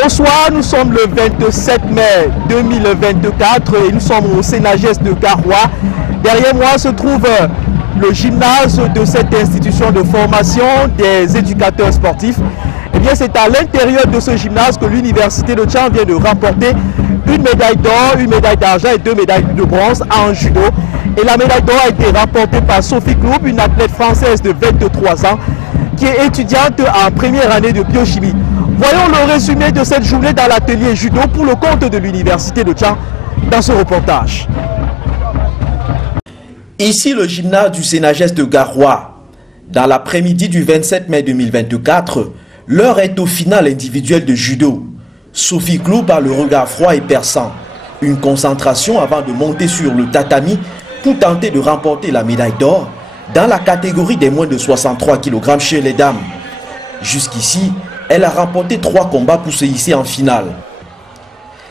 Bonsoir, nous sommes le 27 mai 2024 et nous sommes au Sénagès de Garoua. Derrière moi se trouve le gymnase de cette institution de formation des éducateurs sportifs. Eh bien, c'est à l'intérieur de ce gymnase que l'Université de Tchang vient de remporter une médaille d'or, une médaille d'argent et 2 médailles de bronze en judo. Et la médaille d'or a été remportée par Sophie Kloub, une athlète française de 23 ans qui est étudiante en première année de biochimie. Voyons le résumé de cette journée dans l'atelier judo pour le compte de l'Université de Tchang dans ce reportage. Ici, le gymnase du Sénagès de Garoua. Dans l'après-midi du 27 mai 2024, l'heure est au final individuel de judo. Sophie Kloub a le regard froid et perçant. Une concentration avant de monter sur le tatami pour tenter de remporter la médaille d'or dans la catégorie des moins de 63 kg chez les dames. Jusqu'ici, elle a remporté 3 combats pour se hisser en finale.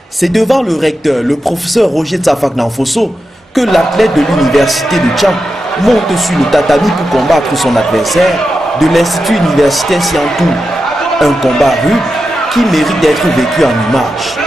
C'est devant le recteur, le professeur Roger Tsafak Nanfosso, que l'athlète de l'université de Tchang monte sur le tatami pour combattre son adversaire de l'Institut universitaire Siantou. Un combat rude qui mérite d'être vécu en images.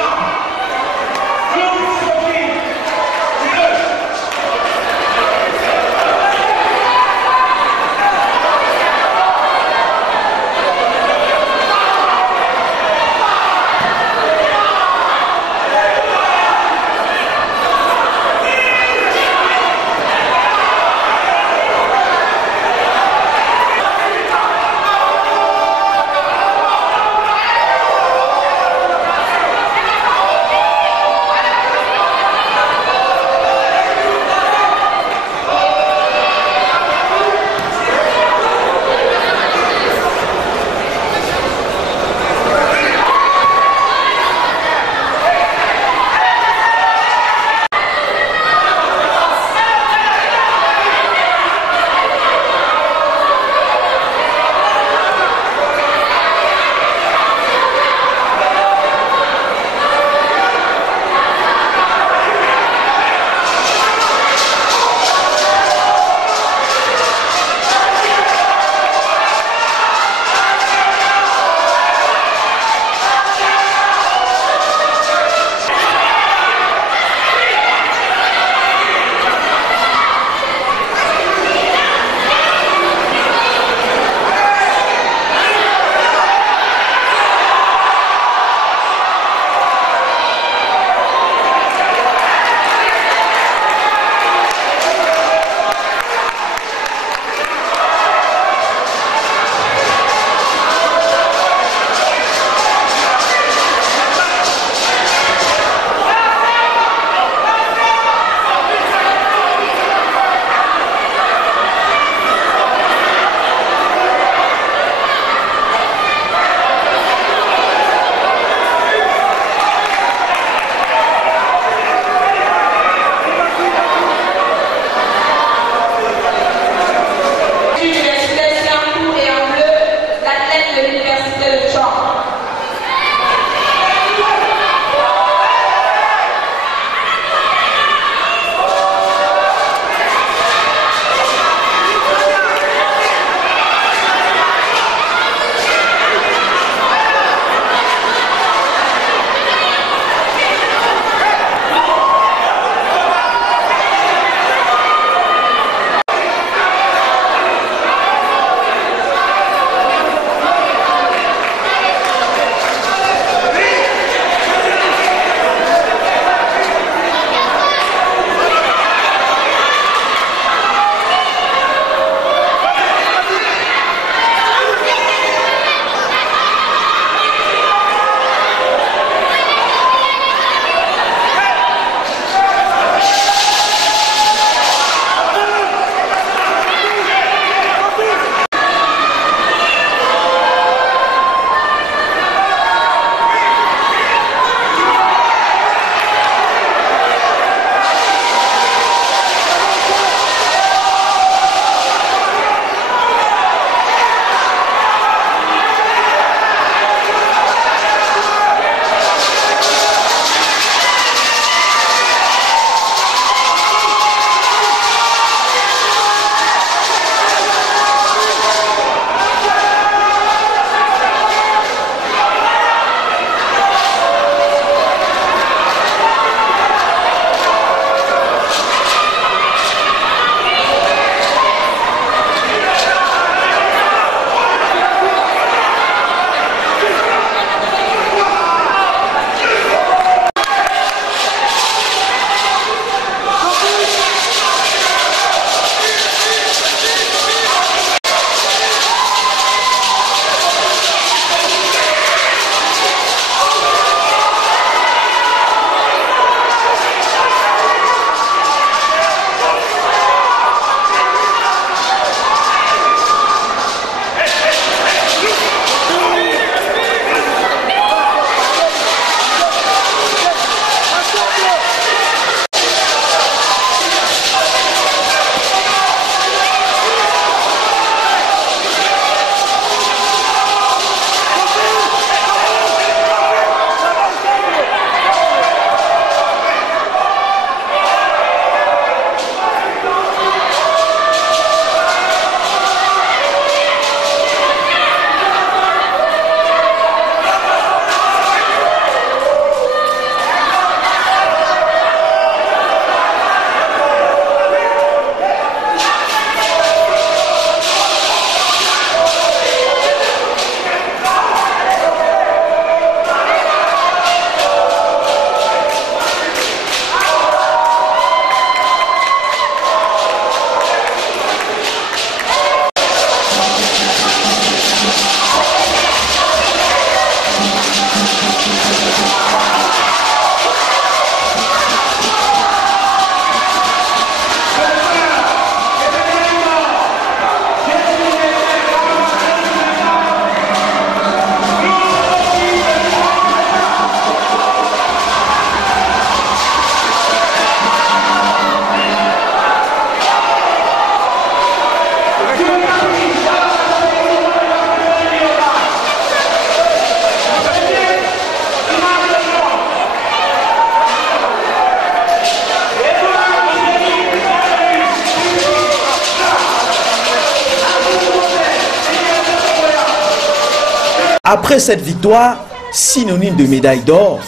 Après cette victoire, synonyme de médaille d'or,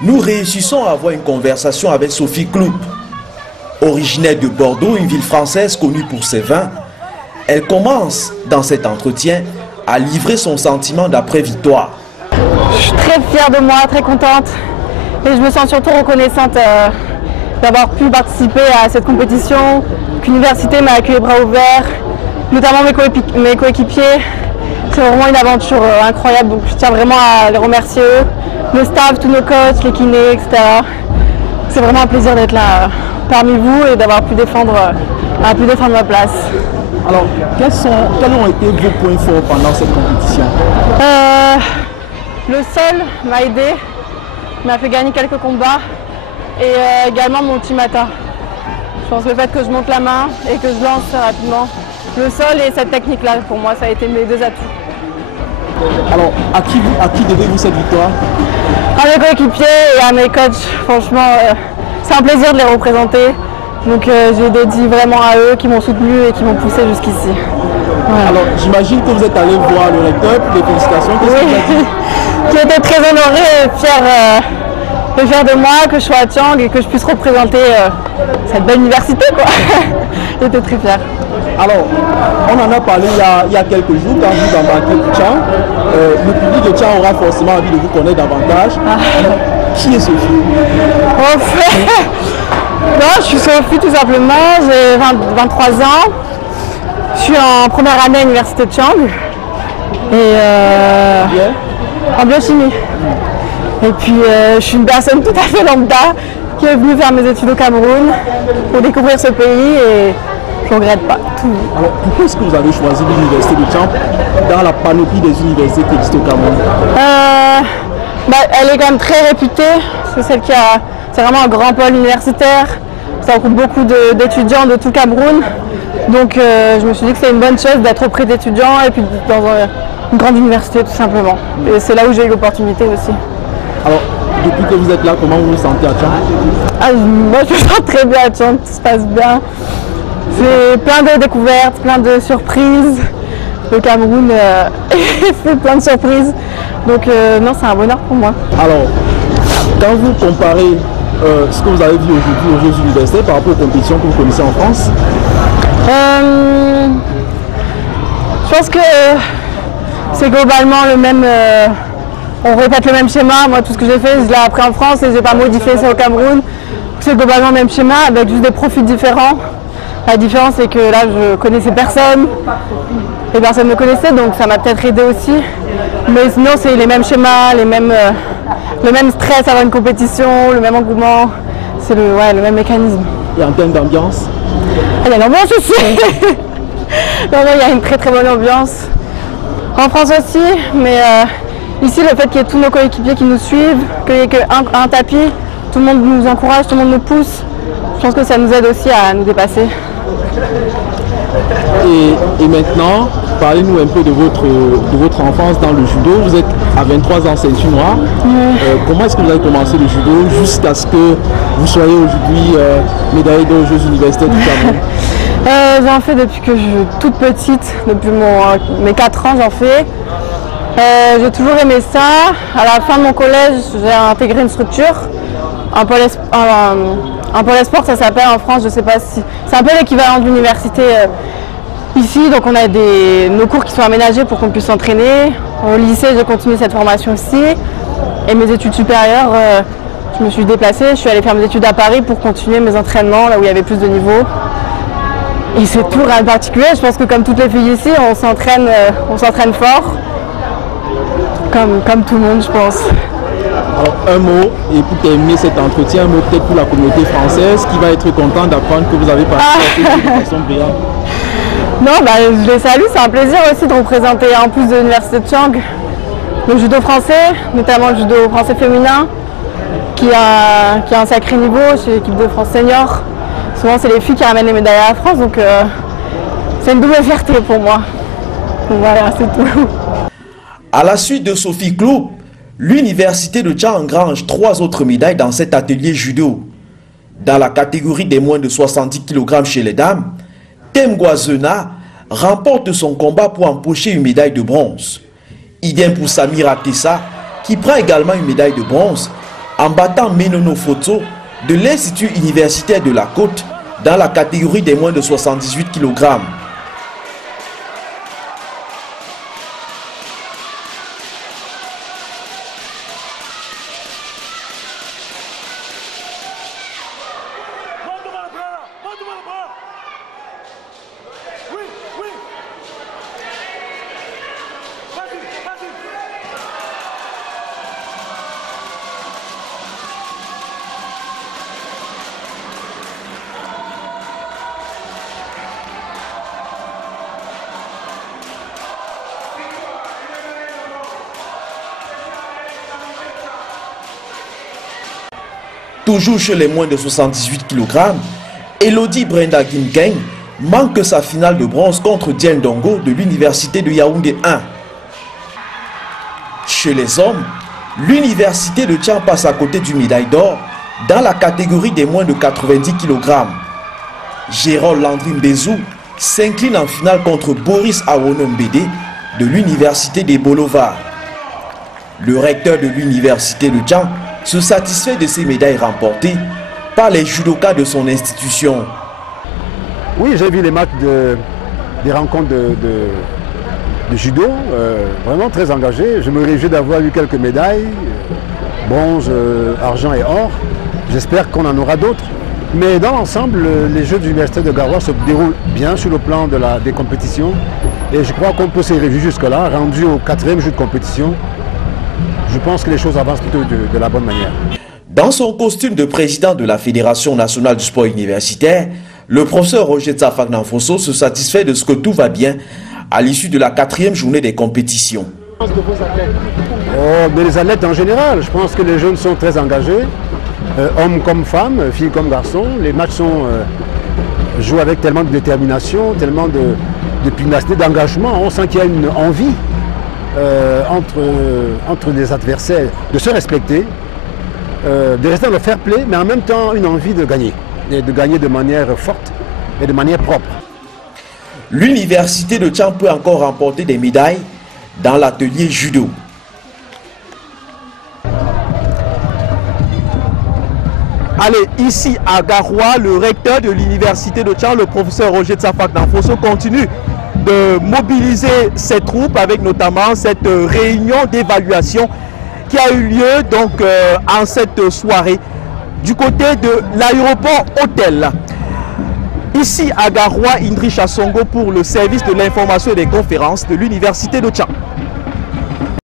nous réussissons à avoir une conversation avec Sophie Cloup. Originaire de Bordeaux, une ville française connue pour ses vins, elle commence dans cet entretien à livrer son sentiment d'après-victoire. Je suis très fière de moi, très contente et je me sens surtout reconnaissante d'avoir pu participer à cette compétition, qu'université m'a accueilli les bras ouverts, notamment mes coéquipiers. C'est vraiment une aventure incroyable, donc je tiens vraiment à les remercier eux, le staff, tous nos coachs, les kinés, etc. C'est vraiment un plaisir d'être là parmi vous et d'avoir pu défendre ma place. Alors, quels ont été vos points forts pendant cette compétition? Le sol m'a aidé, m'a fait gagner quelques combats et également mon ultimata. Je pense que le fait que je monte la main et que je lance rapidement, le sol et cette technique-là, pour moi, ça a été mes deux atouts. Alors, à qui devez-vous cette victoire? À mes coéquipiers et à mes coachs, franchement, c'est un plaisir de les représenter. Donc j'ai dédié vraiment à eux qui m'ont soutenu et qui m'ont poussé jusqu'ici. Ouais. Alors, j'imagine que vous êtes allé voir le recteur, des félicitations. Qu'est-ce qu'il a dit? Qui était très honoré et fier de moi, que je sois à Tiang et que je puisse représenter cette belle université, quoi. Il était très fier. Alors, on en a parlé il y a quelques jours quand vous embarquez pour Tiang. Le public de Tiang aura forcément envie de vous connaître davantage. Qui est Sophie? Non, je suis Sophie tout simplement, j'ai 23 ans. Je suis en première année à l'université de Tiang et en biochimie. Et puis je suis une personne tout à fait lambda qui est venue faire mes études au Cameroun pour découvrir ce pays et je ne regrette pas tout. Alors pourquoi est-ce que vous avez choisi l'université de Tiang dans la panoplie des universités qui existent au Cameroun? Elle est quand même très réputée, c'est vraiment un grand pôle universitaire, ça regroupe beaucoup d'étudiants de tout le Cameroun. Donc je me suis dit que c'est une bonne chose d'être auprès d'étudiants et puis dans une grande université tout simplement. Et c'est là où j'ai eu l'opportunité aussi. Alors, depuis que vous êtes là, comment vous vous sentez à Tiang? Moi je me sens très bien à Tiang, tout se passe bien. C'est plein de découvertes, plein de surprises. Le Cameroun fait plein de surprises. Donc non, c'est un bonheur pour moi. Alors, quand vous comparez ce que vous avez vu aujourd'hui aux Jeux universitaires par rapport aux compétitions que vous connaissez en France? Je pense que c'est globalement le même. On répète le même schéma. Moi, tout ce que j'ai fait, je l'ai appris en France et je n'ai pas modifié ça au Cameroun. C'est globalement le même schéma avec juste des profils différents. La différence, c'est que là, je connaissais personne. Et personne ne me connaissait, donc ça m'a peut-être aidé aussi. Mais sinon, c'est les mêmes schémas, le même stress avant une compétition, le même engouement. C'est le même mécanisme. Et en termes d'ambiance? Il y a l'ambiance aussi. Non, il y a une très très bonne ambiance. En France aussi, mais ici, le fait qu'il y ait tous nos coéquipiers qui nous suivent, qu'il n'y ait qu'un tapis, tout le monde nous encourage, tout le monde nous pousse. Je pense que ça nous aide aussi à nous dépasser. Et maintenant, parlez-nous un peu de votre enfance dans le judo. Vous êtes à 23 ans ceinture noire. Comment est-ce que vous avez commencé le judo jusqu'à ce que vous soyez aujourd'hui médaillée d'or aux Jeux universitaires du Cameroun? J'en fais depuis que je suis toute petite, depuis mes 4 ans j'en fais. J'ai toujours aimé ça. À la fin de mon collège, j'ai intégré une structure, un pôle sport, ça s'appelle en France, je sais pas si... C'est un peu l'équivalent de l'université ici, donc on a nos cours qui sont aménagés pour qu'on puisse s'entraîner. Au lycée, j'ai continué cette formation aussi. Et mes études supérieures, je me suis déplacée, je suis allée faire mes études à Paris pour continuer mes entraînements, là où il y avait plus de niveau. Et c'est tout rien de particulier, je pense que comme toutes les filles ici, on s'entraîne fort. Comme tout le monde, je pense. Alors, un mot, et pour terminer cet entretien, un mot peut-être pour la communauté française qui va être content d'apprendre que vous avez participé de façon brillante. Non, je les salue, c'est un plaisir aussi de représenter en plus de l'université de Tiang le judo français, notamment le judo français féminin, qui a un sacré niveau chez l'équipe de France senior. Souvent c'est les filles qui ramènent les médailles à la France, donc c'est une double fierté pour moi. Donc voilà, c'est tout. À la suite de Sophie Cloup, l'université de Tiang engrange 3 autres médailles dans cet atelier judo. Dans la catégorie des moins de 70 kg chez les dames, Temgwa Zena remporte son combat pour empocher une médaille de bronze. Idem pour Samira Tessa, qui prend également une médaille de bronze en battant Menono Foto de l'Institut universitaire de la Côte dans la catégorie des moins de 78 kg. Toujours chez les moins de 78 kg, Elodie Brenda Ginkeng manque sa finale de bronze contre Dieng Dongo de l'université de Yaoundé 1. Chez les hommes, l'université de Tchang passe à côté du médaille d'or dans la catégorie des moins de 90 kg. Gérald Landry Mbezou s'incline en finale contre Boris Awonombede de l'université des Bolovar. Le recteur de l'université de Tchang se satisfait de ces médailles remportées par les judokas de son institution. Oui, j'ai vu les matchs des rencontres de judo, vraiment très engagés. Je me réjouis d'avoir eu quelques médailles, bronze, argent et or. J'espère qu'on en aura d'autres. Mais dans l'ensemble, les Jeux de l'Université de Garoua se déroulent bien sur le plan des compétitions. Et je crois qu'on peut se réjouir jusque-là, rendu au 4e jeu de compétition. Je pense que les choses avancent plutôt de la bonne manière. Dans son costume de président de la Fédération nationale du sport universitaire, le professeur Roger Tsafak Nanfosso se satisfait de ce que tout va bien à l'issue de la 4e journée des compétitions. Mais les athlètes en général, je pense que les jeunes sont très engagés, hommes comme femmes, filles comme garçons. Les matchs sont joués avec tellement de détermination, tellement de pugnacité, d'engagement. On sent qu'il y a une envie entre les adversaires de se respecter, de rester dans le fair play, mais en même temps une envie de gagner, et de gagner de manière forte et de manière propre. L'université de Tchang peut encore remporter des médailles dans l'atelier judo. Allez, ici à Garoua, le recteur de l'université de Tchang, le professeur Roger Tsafak Nanfosso, continue de mobiliser ses troupes avec notamment cette réunion d'évaluation qui a eu lieu donc en cette soirée du côté de l'aéroport hôtel. Ici à Garoua, Indri Chassongo pour le service de l'information et des conférences de l'université de Tchang.